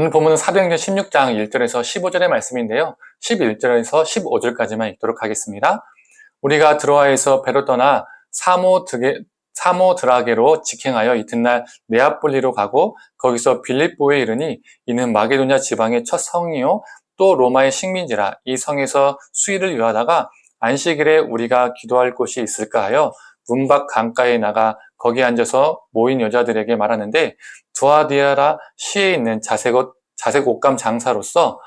오늘 본문은 사도행전 16장 1절에서 15절의 말씀인데요. 11절에서 15절까지만 읽도록 하겠습니다. 우리가 드로아에서 배로 떠나 사모드라게로 직행하여 이튿날 네아폴리로 가고 거기서 빌립보에 이르니 이는 마게도냐 지방의 첫 성이요 또 로마의 식민지라. 이 성에서 수일을 유하다가 안식일에 우리가 기도할 곳이 있을까 하여 문 밖 강가에 나가 거기 앉아서 모인 여자들에게 말하는데, 두아디아라 시에 있는 자색 옷감 장사로서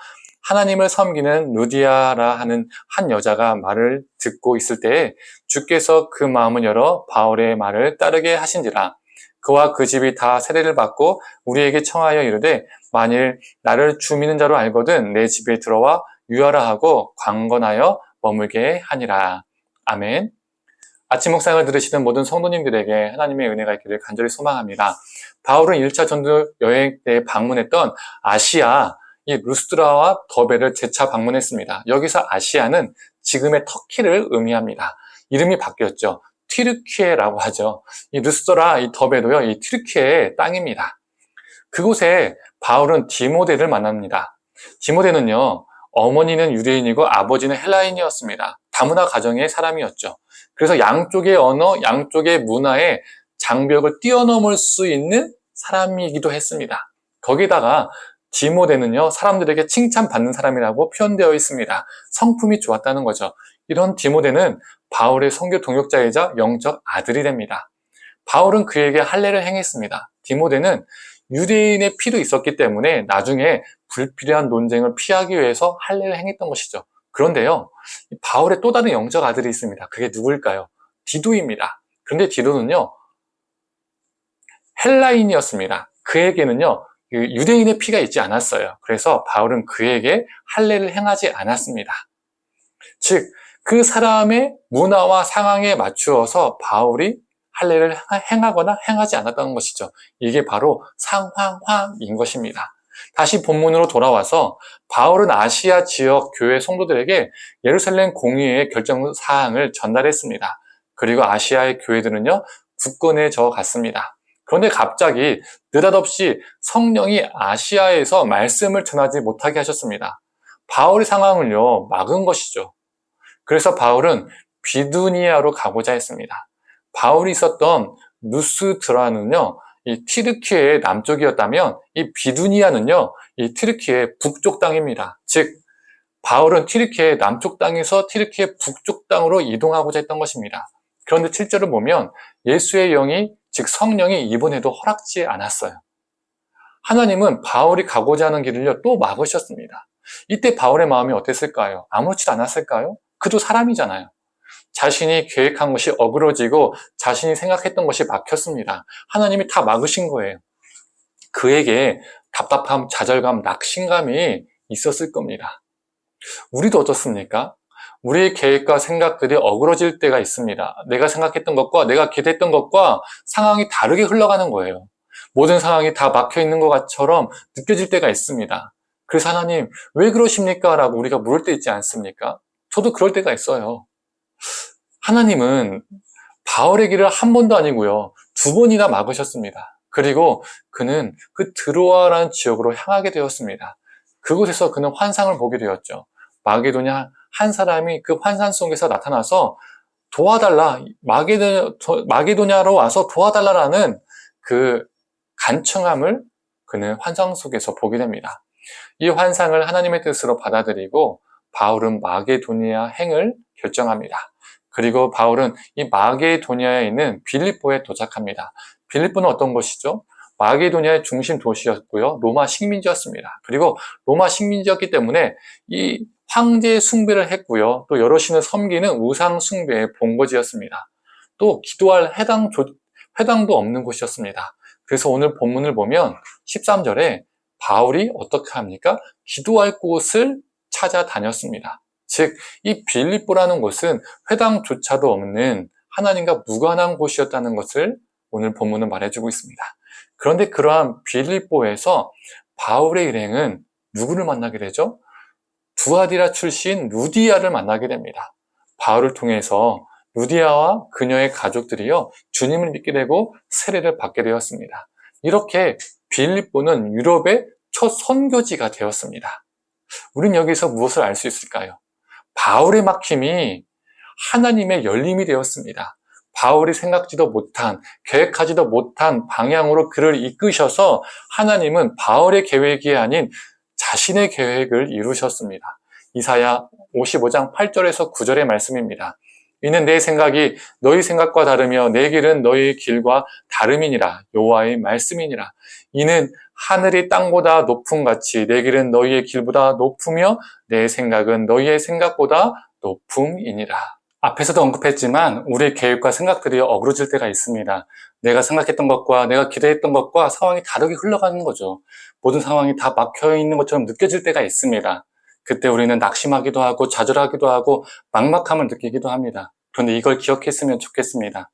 하나님을 섬기는 루디아라 하는 한 여자가 말을 듣고 있을 때에 주께서 그 마음을 열어 바울의 말을 따르게 하신지라. 그와 그 집이 다 세례를 받고 우리에게 청하여 이르되, 만일 나를 주 믿는 자로 알거든 내 집에 들어와 유하라 하고 강건하여 머물게 하니라. 아멘. 아침 묵상을 들으시는 모든 성도님들에게 하나님의 은혜가 있기를 간절히 소망합니다. 바울은 1차 전도 여행 때 방문했던 아시아, 이 루스드라와 더베를 재차 방문했습니다. 여기서 아시아는 지금의 터키를 의미합니다. 이름이 바뀌었죠. 튀르키예라고 하죠. 이 루스드라, 이 더베도요, 이 튀르키예의 땅입니다. 그곳에 바울은 디모데를 만납니다. 디모데는요, 어머니는 유대인이고 아버지는 헬라인이었습니다. 다문화 가정의 사람이었죠. 그래서 양쪽의 언어, 양쪽의 문화의 장벽을 뛰어넘을 수 있는 사람이기도 했습니다. 거기다가 디모데는요, 사람들에게 칭찬받는 사람이라고 표현되어 있습니다. 성품이 좋았다는 거죠. 이런 디모데는 바울의 선교 동역자이자 영적 아들이 됩니다. 바울은 그에게 할례를 행했습니다. 디모데는 유대인의 피도 있었기 때문에 나중에 불필요한 논쟁을 피하기 위해서 할례를 행했던 것이죠. 그런데요, 바울의 또 다른 영적 아들이 있습니다. 그게 누구일까요? 디도입니다. 그런데 디도는요, 헬라인이었습니다. 그에게는요, 유대인의 피가 있지 않았어요. 그래서 바울은 그에게 할례를 행하지 않았습니다. 즉, 그 사람의 문화와 상황에 맞추어서 바울이 할례를 행하거나 행하지 않았다는 것이죠. 이게 바로 상황화인 것입니다. 다시 본문으로 돌아와서 바울은 아시아 지역 교회 성도들에게 예루살렘 공의회의 결정 사항을 전달했습니다. 그리고 아시아의 교회들은요, 굳건해져 갔습니다. 그런데 갑자기 느닷없이 성령이 아시아에서 말씀을 전하지 못하게 하셨습니다. 바울의 상황을요, 막은 것이죠. 그래서 바울은 비두니아로 가고자 했습니다. 바울이 있었던 루스드라는요, 이 튀르키예의 남쪽이었다면 이 비두니아는요, 이 튀르키예의 북쪽 땅입니다. 즉, 바울은 튀르키예의 남쪽 땅에서 튀르키예 북쪽 땅으로 이동하고자 했던 것입니다. 그런데 7절을 보면 예수의 영이, 즉 성령이 이번에도 허락지 않았어요. 하나님은 바울이 가고자 하는 길을요, 또 막으셨습니다. 이때 바울의 마음이 어땠을까요? 아무렇지도 않았을까요? 그도 사람이잖아요. 자신이 계획한 것이 어그러지고 자신이 생각했던 것이 막혔습니다. 하나님이 다 막으신 거예요. 그에게 답답함, 좌절감, 낙심감이 있었을 겁니다. 우리도 어떻습니까? 우리의 계획과 생각들이 어그러질 때가 있습니다. 내가 생각했던 것과 내가 기대했던 것과 상황이 다르게 흘러가는 거예요. 모든 상황이 다 막혀 있는 것처럼 느껴질 때가 있습니다. 그래서 하나님, 왜 그러십니까? 라고 우리가 물을 때 있지 않습니까? 저도 그럴 때가 있어요. 하나님은 바울의 길을 한 번도 아니고요, 2번이나 막으셨습니다. 그리고 그는 그 드로아라는 지역으로 향하게 되었습니다. 그곳에서 그는 환상을 보게 되었죠. 마게도냐 한 사람이 그 환상 속에서 나타나서 도와달라, 마게도냐로 와서 도와달라라는 그 간청함을 그는 환상 속에서 보게 됩니다. 이 환상을 하나님의 뜻으로 받아들이고 바울은 마게도니아 행을 결정합니다. 그리고 바울은 이 마게도니아에 있는 빌립보에 도착합니다. 빌립보는 어떤 곳이죠? 마게도니아의 중심 도시였고요, 로마 식민지였습니다. 그리고 로마 식민지였기 때문에 이 황제 숭배를 했고요, 또 여러 신을 섬기는 우상 숭배의 본거지였습니다. 또 기도할 회당도 없는 곳이었습니다. 그래서 오늘 본문을 보면 13절에 바울이 어떻게 합니까? 기도할 곳을 찾아다녔습니다. 즉, 이 빌립보라는 곳은 회당조차도 없는 하나님과 무관한 곳이었다는 것을 오늘 본문은 말해주고 있습니다. 그런데 그러한 빌립보에서 바울의 일행은 누구를 만나게 되죠? 두아디라 출신 루디아를 만나게 됩니다. 바울을 통해서 루디아와 그녀의 가족들이요, 주님을 믿게 되고 세례를 받게 되었습니다. 이렇게 빌립보는 유럽의 첫 선교지가 되었습니다. 우린 여기서 무엇을 알 수 있을까요? 바울의 막힘이 하나님의 열림이 되었습니다. 바울이 생각지도 못한, 계획하지도 못한 방향으로 그를 이끄셔서 하나님은 바울의 계획이 아닌 자신의 계획을 이루셨습니다. 이사야 55장 8절에서 9절의 말씀입니다. 이는 내 생각이 너희 생각과 다르며 내 길은 너희 길과 다름이니라. 여호와의 말씀이니라. 이는 하늘이 땅보다 높음 같이 내 길은 너희의 길보다 높으며 내 생각은 너희의 생각보다 높음이니라. 앞에서도 언급했지만 우리의 계획과 생각들이 어그러질 때가 있습니다. 내가 생각했던 것과 내가 기대했던 것과 상황이 다르게 흘러가는 거죠. 모든 상황이 다 막혀있는 것처럼 느껴질 때가 있습니다. 그때 우리는 낙심하기도 하고 좌절하기도 하고 막막함을 느끼기도 합니다. 그런데 이걸 기억했으면 좋겠습니다.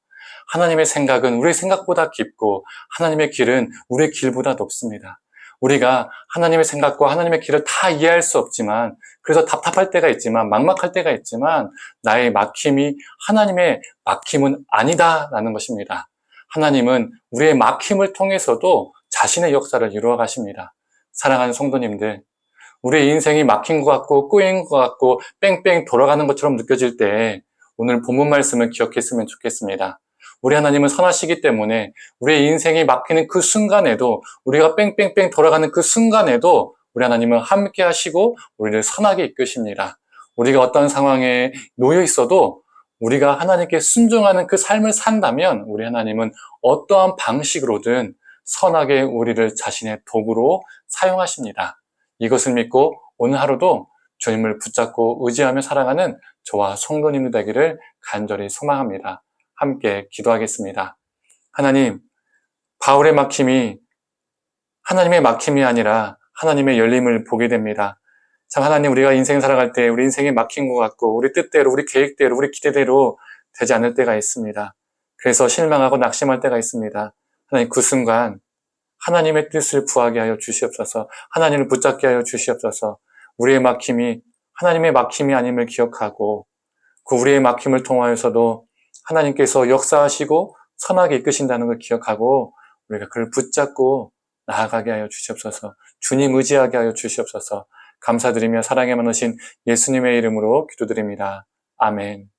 하나님의 생각은 우리의 생각보다 깊고 하나님의 길은 우리의 길보다 높습니다. 우리가 하나님의 생각과 하나님의 길을 다 이해할 수 없지만, 그래서 답답할 때가 있지만, 막막할 때가 있지만, 나의 막힘이 하나님의 막힘은 아니다라는 것입니다. 하나님은 우리의 막힘을 통해서도 자신의 역사를 이루어 가십니다. 사랑하는 성도님들, 우리의 인생이 막힌 것 같고 꼬인 것 같고 뺑뺑 돌아가는 것처럼 느껴질 때 오늘 본문 말씀을 기억했으면 좋겠습니다. 우리 하나님은 선하시기 때문에 우리의 인생이 막히는 그 순간에도, 우리가 뺑뺑뺑 돌아가는 그 순간에도 우리 하나님은 함께 하시고 우리를 선하게 이끄십니다. 우리가 어떤 상황에 놓여 있어도 우리가 하나님께 순종하는 그 삶을 산다면 우리 하나님은 어떠한 방식으로든 선하게 우리를 자신의 도구로 사용하십니다. 이것을 믿고 오늘 하루도 주님을 붙잡고 의지하며 살아가는 저와 성도님들 되기를 간절히 소망합니다. 함께 기도하겠습니다. 하나님, 바울의 막힘이 하나님의 막힘이 아니라 하나님의 열림을 보게 됩니다. 참 하나님, 우리가 인생 살아갈 때 우리 인생이 막힌 것 같고 우리 뜻대로, 우리 계획대로, 우리 기대대로 되지 않을 때가 있습니다. 그래서 실망하고 낙심할 때가 있습니다. 하나님, 그 순간 하나님의 뜻을 구하게 하여 주시옵소서. 하나님을 붙잡게 하여 주시옵소서. 우리의 막힘이 하나님의 막힘이 아님을 기억하고 그 우리의 막힘을 통하여서도 하나님께서 역사하시고 선하게 이끄신다는 걸 기억하고 우리가 그를 붙잡고 나아가게 하여 주시옵소서. 주님 의지하게 하여 주시옵소서. 감사드리며 사랑에 많으신 예수님의 이름으로 기도드립니다. 아멘.